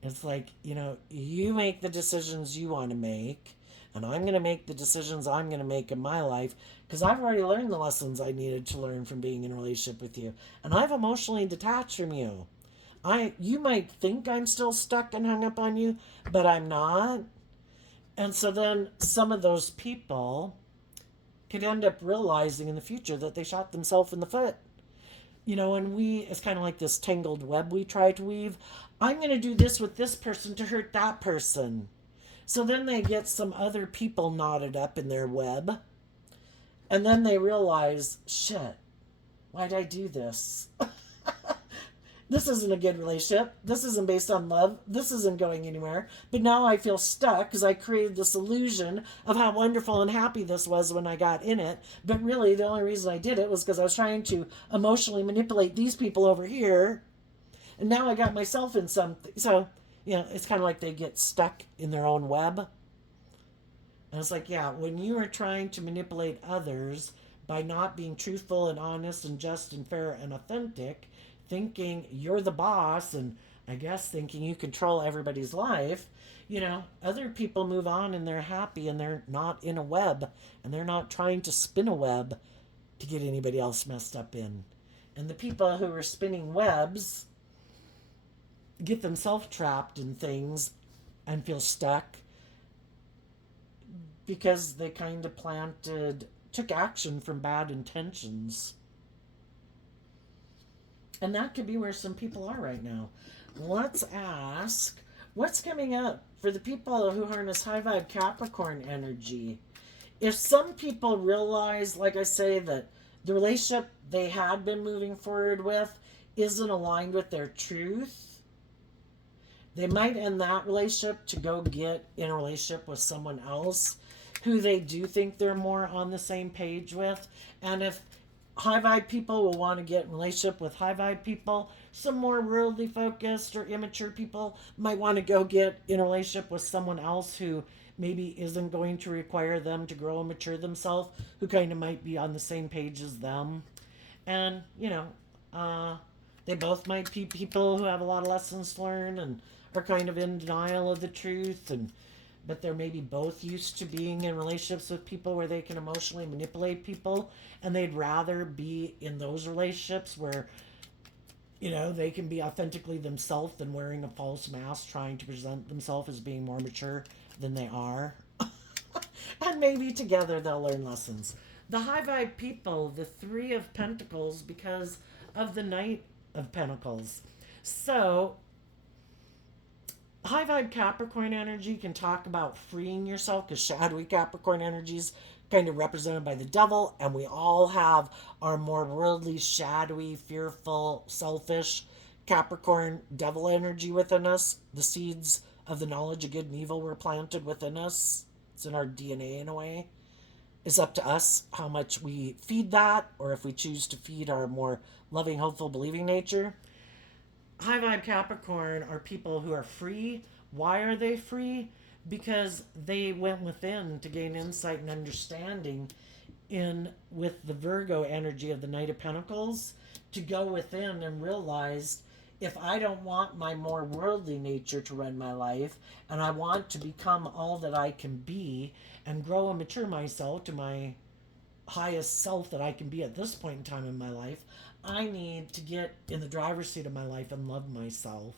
It's like, you make the decisions you want to make, and I'm going to make the decisions I'm going to make in my life because I've already learned the lessons I needed to learn from being in a relationship with you. And I've emotionally detached from you. You might think I'm still stuck and hung up on you, but I'm not. And so then some of those people could end up realizing in the future that they shot themselves in the foot. And it's kind of like this tangled web we try to weave. I'm going to do this with this person to hurt that person. So then they get some other people knotted up in their web. And then they realize, shit, why'd I do this? This isn't a good relationship. This isn't based on love. This isn't going anywhere. But now I feel stuck because I created this illusion of how wonderful and happy this was when I got in it. But really, the only reason I did it was because I was trying to emotionally manipulate these people over here. And now I got myself in something. So, it's kind of like they get stuck in their own web. And it's like, when you are trying to manipulate others by not being truthful and honest and just and fair and authentic, thinking you're the boss and I guess thinking you control everybody's life, other people move on and they're happy and they're not in a web and they're not trying to spin a web to get anybody else messed up in. And the people who are spinning webs get themselves trapped in things and feel stuck because they kind of took action from bad intentions. And that could be where some people are right now. Let's ask what's coming up for the people who harness high vibe Capricorn energy. If some people realize, like I say, that the relationship they had been moving forward with isn't aligned with their truth, they might end that relationship to go get in a relationship with someone else who they do think they're more on the same page with. And if high vibe people will want to get in relationship with high vibe people, some more worldly focused or immature people might want to go get in a relationship with someone else who maybe isn't going to require them to grow and mature themselves, who kind of might be on the same page as them. And, they both might be people who have a lot of lessons to learn and are kind of in denial of the truth, and but they're maybe both used to being in relationships with people where they can emotionally manipulate people, and they'd rather be in those relationships where they can be authentically themselves than wearing a false mask trying to present themselves as being more mature than they are. And maybe together they'll learn lessons. The high vibe people, the Three of Pentacles, because of the Knight of Pentacles. So, high vibe Capricorn energy can talk about freeing yourself, because shadowy Capricorn energies kind of represented by the devil, and we all have our more worldly, shadowy, fearful, selfish Capricorn devil energy within us. The seeds of the knowledge of good and evil were planted within us. It's in our DNA in a way. It's up to us how much we feed that, or if we choose to feed our more loving, hopeful, believing nature. High vibe Capricorn are people who are free. Why are they free? Because they went within to gain insight and understanding in with the Virgo energy of the Knight of Pentacles, to go within and realize, if I don't want my more worldly nature to run my life, and I want to become all that I can be and grow and mature myself to my highest self that I can be at this point in time in my life, I need to get in the driver's seat of my life and love myself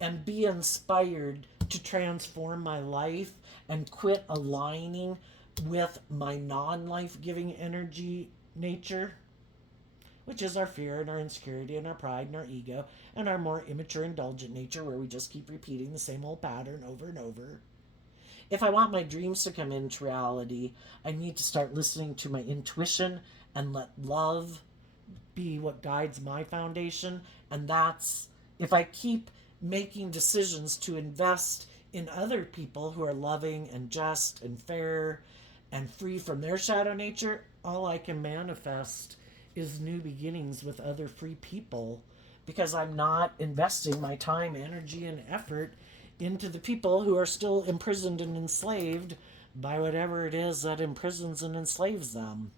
and be inspired to transform my life and quit aligning with my non-life giving energy nature, which is our fear and our insecurity and our pride and our ego and our more immature indulgent nature, where we just keep repeating the same old pattern over and over. If I want my dreams to come into reality, I need to start listening to my intuition and let love be what guides my foundation. And that's, if I keep making decisions to invest in other people who are loving and just and fair and free from their shadow nature, all I can manifest is new beginnings with other free people, because I'm not investing my time, energy, and effort into the people who are still imprisoned and enslaved by whatever it is that imprisons and enslaves them.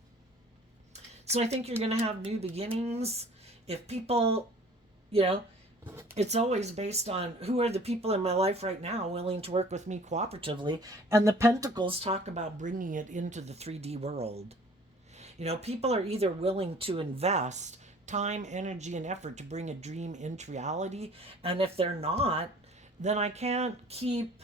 So I think you're going to have new beginnings. If people, it's always based on who are the people in my life right now willing to work with me cooperatively. And the Pentacles talk about bringing it into the 3D world. People are either willing to invest time, energy, and effort to bring a dream into reality. And if they're not, then I can't keep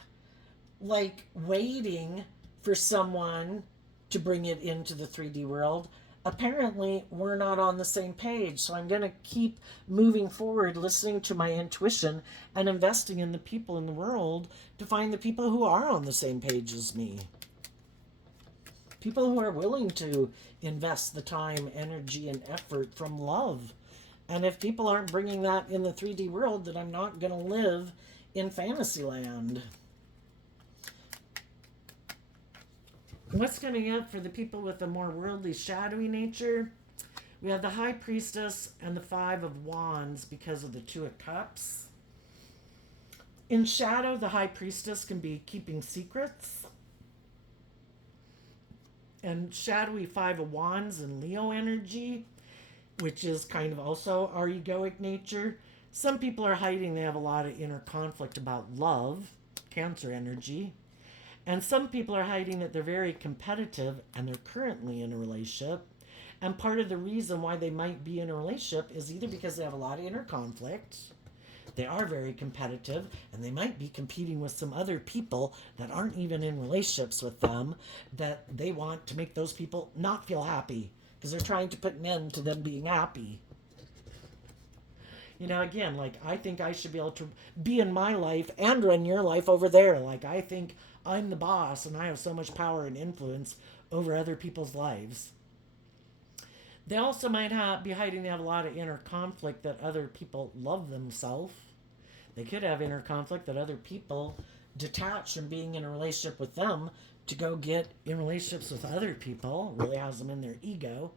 waiting for someone to bring it into the 3D world. Apparently, we're not on the same page. So I'm going to keep moving forward, listening to my intuition and investing in the people in the world to find the people who are on the same page as me. People who are willing to invest the time, energy, and effort from love. And if people aren't bringing that in the 3D world, then I'm not going to live in Fantasyland. What's coming up for the people with a more worldly, shadowy nature? We have the High Priestess and the Five of Wands because of the Two of Cups. In shadow, the High Priestess can be keeping secrets. And shadowy Five of Wands and Leo energy, which is kind of also our egoic nature. Some people are hiding. They have a lot of inner conflict about love, Cancer energy. And some people are hiding that they're very competitive and they're currently in a relationship. And part of the reason why they might be in a relationship is either because they have a lot of inner conflict. They are very competitive, and they might be competing with some other people that aren't even in relationships with them, that they want to make those people not feel happy because they're trying to put an end to them being happy. Again, like, I think I should be able to be in my life and run your life over there. Like, I think I'm the boss and I have so much power and influence over other people's lives. They also might be hiding, they have a lot of inner conflict that other people love themselves. They could have inner conflict that other people detach from being in a relationship with them to go get in relationships with other people, really has them in their ego.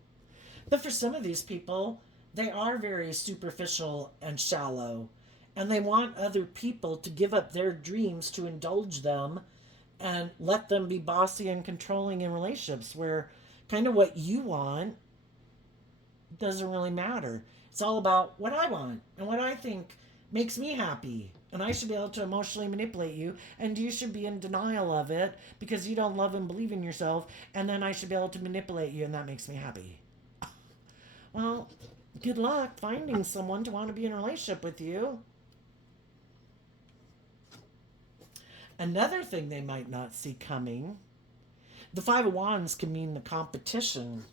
But for some of these people, they are very superficial and shallow, and they want other people to give up their dreams to indulge them and let them be bossy and controlling in relationships where kind of what you want doesn't really matter. It's all about what I want and what I think makes me happy. And I should be able to emotionally manipulate you, and you should be in denial of it because you don't love and believe in yourself, and then I should be able to manipulate you, and that makes me happy. Well, good luck finding someone to want to be in a relationship with you. Another thing they might not see coming, the Five of Wands can mean the competition.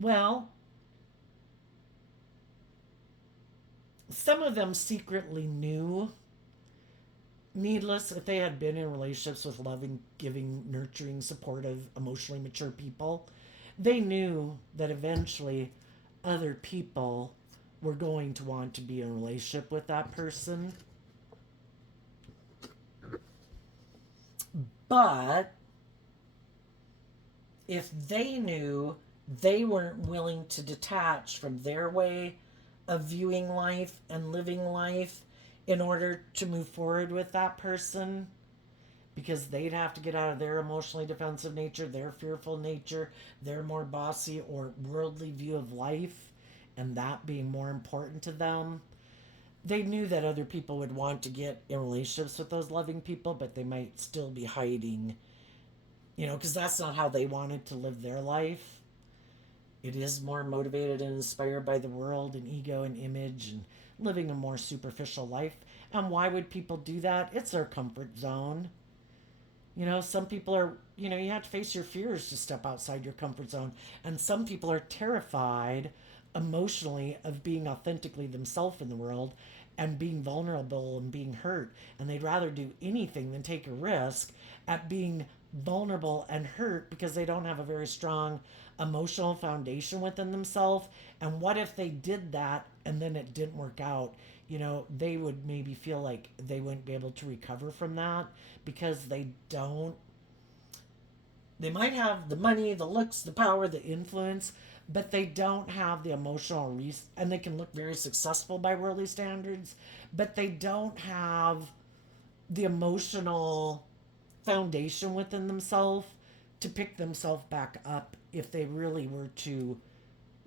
Well, some of them secretly knew, needless, if they had been in relationships with loving, giving, nurturing, supportive, emotionally mature people, they knew that eventually other people were going to want to be in a relationship with that person. But if they knew they weren't willing to detach from their way of viewing life and living life in order to move forward with that person, because they'd have to get out of their emotionally defensive nature, their fearful nature, their more bossy or worldly view of life, and that being more important to them. They knew that other people would want to get in relationships with those loving people, but they might still be hiding, because that's not how they wanted to live their life. It is more motivated and inspired by the world and ego and image and living a more superficial life. And why would people do that? It's their comfort zone. Some people are, you have to face your fears to step outside your comfort zone. And some people are terrified emotionally of being authentically themselves in the world and being vulnerable and being hurt. And they'd rather do anything than take a risk at being vulnerable and hurt because they don't have a very strong emotional foundation within themselves. And what if they did that and then it didn't work out? They would maybe feel like they wouldn't be able to recover from that because they might have the money, the looks, the power, the influence, but they don't have the emotional and they can look very successful by worldly standards, but they don't have the emotional foundation within themselves to pick themselves back up if they really were to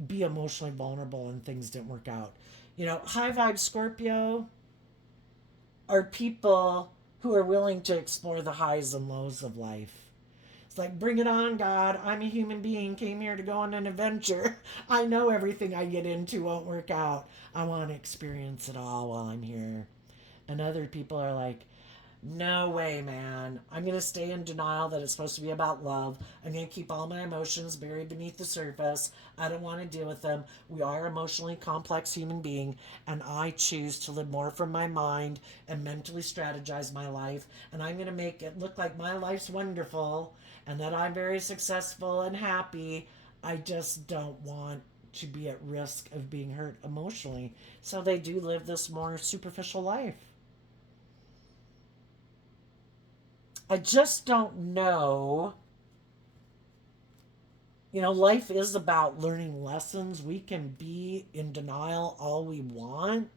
be emotionally vulnerable and things didn't work out. High vibe Scorpio are people who are willing to explore the highs and lows of life. It's like, bring it on, God. I'm a human being, came here to go on an adventure. I know everything I get into won't work out. I want to experience it all while I'm here. And other people are like, no way, man. I'm going to stay in denial that it's supposed to be about love. I'm going to keep all my emotions buried beneath the surface. I don't want to deal with them. We are emotionally complex human being, and I choose to live more from my mind and mentally strategize my life. And I'm going to make it look like my life's wonderful and that I'm very successful and happy. I just don't want to be at risk of being hurt emotionally. So they do live this more superficial life. I just don't know. Life is about learning lessons. We can be in denial all we want,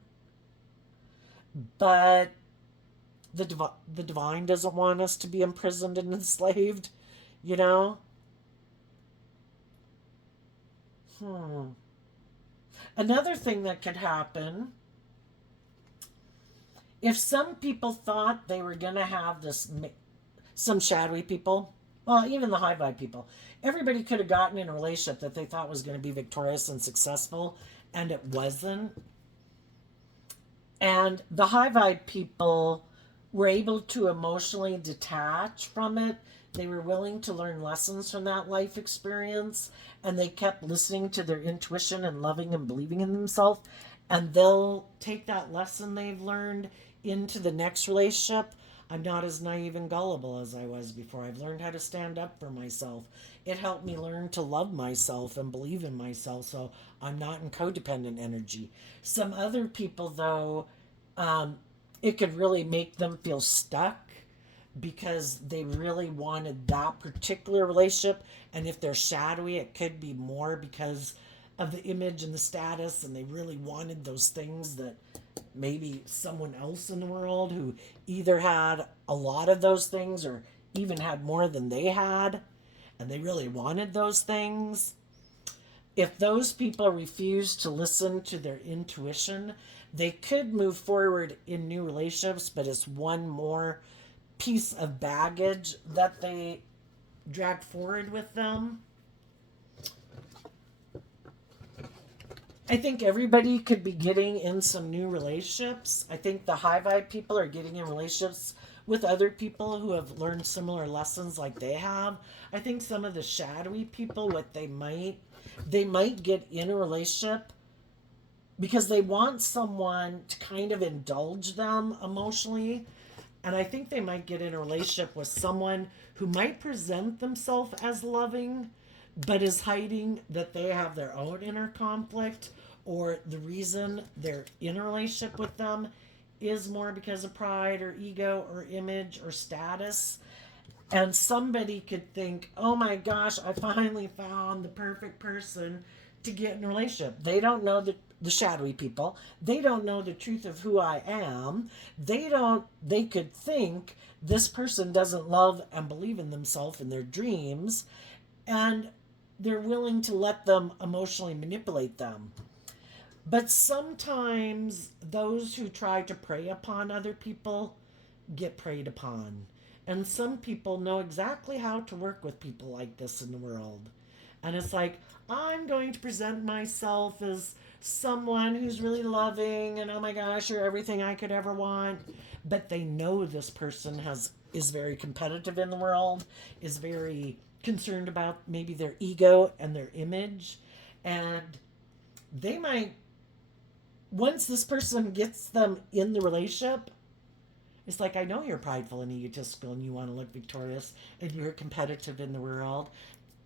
but the divine doesn't want us to be imprisoned and enslaved, you know? Another thing that could happen, if some people thought they were going to have this, some shadowy people, well, even the high vibe people, everybody could have gotten in a relationship that they thought was going to be victorious and successful, and it wasn't. And the high vibe people were able to emotionally detach from it. They were willing to learn lessons from that life experience, and they kept listening to their intuition and loving and believing in themselves. And they'll take that lesson they've learned into the next relationship. I'm not as naive and gullible as I was before. I've learned how to stand up for myself. It helped me learn to love myself and believe in myself, so I'm not in codependent energy. Some other people, though, um, it could really make them feel stuck because they really wanted that particular relationship. And if they're shadowy, it could be more because of the image and the status, and they really wanted those things that maybe someone else in the world who either had a lot of those things or even had more than they had, and they really wanted those things. If those people refuse to listen to their intuition, they could move forward in new relationships, but it's one more piece of baggage that they drag forward with them. I think everybody could be getting in some new relationships. I think the high vibe people are getting in relationships with other people who have learned similar lessons like they have. I think some of the shadowy people, what they might get in a relationship because they want someone to kind of indulge them emotionally. And I think they might get in a relationship with someone who might present themselves as loving, but is hiding that they have their own inner conflict, or the reason they're in a relationship with them is more because of pride or ego or image or status. And somebody could think, oh my gosh, I finally found the perfect person to get in a relationship. They don't know the shadowy people. They don't know the truth of who I am. They could think this person doesn't love and believe in themselves and their dreams, and they're willing to let them emotionally manipulate them. But sometimes those who try to prey upon other people get preyed upon. And some people know exactly how to work with people like this in the world. And it's like, I'm going to present myself as someone who's really loving and oh my gosh, you're everything I could ever want. But they know this person is very competitive in the world, is very concerned about maybe their ego and their image. And they might, once this person gets them in the relationship, it's like, I know you're prideful and egotistical and you want to look victorious and you're competitive in the world.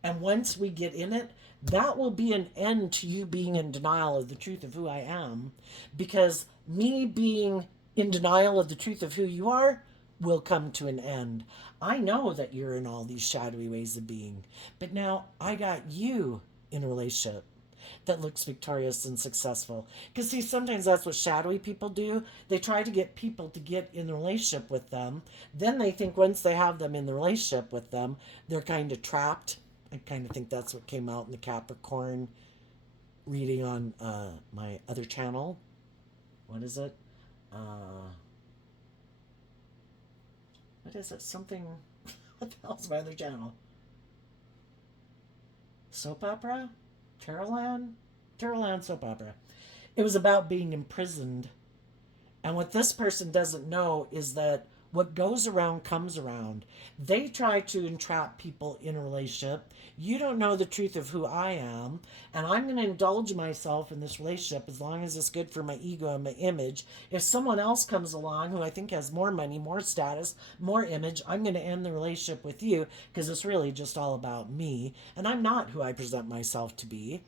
And once we get in it, that will be an end to you being in denial of the truth of who I am. Because me being in denial of the truth of who you are will come to an end. I know that you're in all these shadowy ways of being. But now I got you in a relationship that looks victorious and successful. Because, see, sometimes that's what shadowy people do. They try to get people to get in a relationship with them. Then they think once they have them in the relationship with them, they're kind of trapped. I kind of think that's what came out in the Capricorn reading on my other channel. What is it? What is it? Something. What the hell's my other channel? Soap opera? Tarotland? Tarotland soap opera. It was about being imprisoned. And what this person doesn't know is that what goes around comes around. They try to entrap people in a relationship. You don't know the truth of who I am, and I'm going to indulge myself in this relationship as long as it's good for my ego and my image. If someone else comes along who I think has more money, more status, more image, I'm going to end the relationship with you because it's really just all about me, and I'm not who I present myself to be.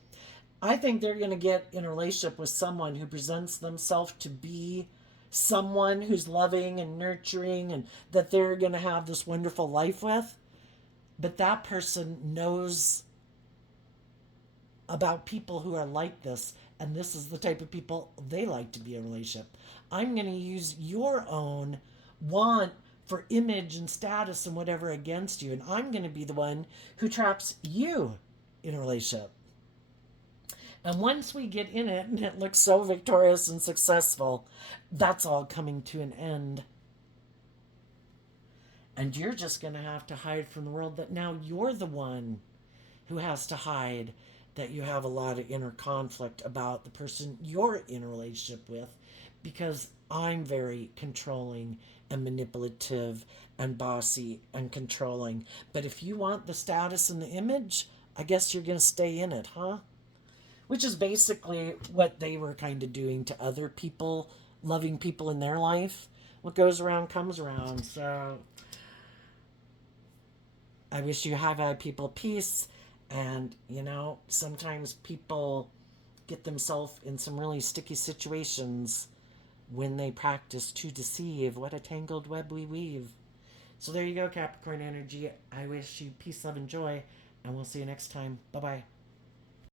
I think they're going to get in a relationship with someone who presents themselves to be someone who's loving and nurturing and that they're going to have this wonderful life with. But that person knows about people who are like this, and this is the type of people they like to be in a relationship. I'm going to use your own want for image and status and whatever against you, and I'm going to be the one who traps you in a relationship. And once we get in it and it looks so victorious and successful, that's all coming to an end. And you're just going to have to hide from the world that now you're the one who has to hide, that you have a lot of inner conflict about the person you're in a relationship with, because I'm very controlling and manipulative and bossy and controlling. But if you want the status and the image, I guess you're going to stay in it, huh? Which is basically what they were kind of doing to other people, loving people in their life. What goes around comes around. So I wish you have people peace. And, sometimes people get themselves in some really sticky situations when they practice to deceive. What a tangled web we weave. So there you go, Capricorn energy. I wish you peace, love, and joy. And we'll see you next time. Bye bye.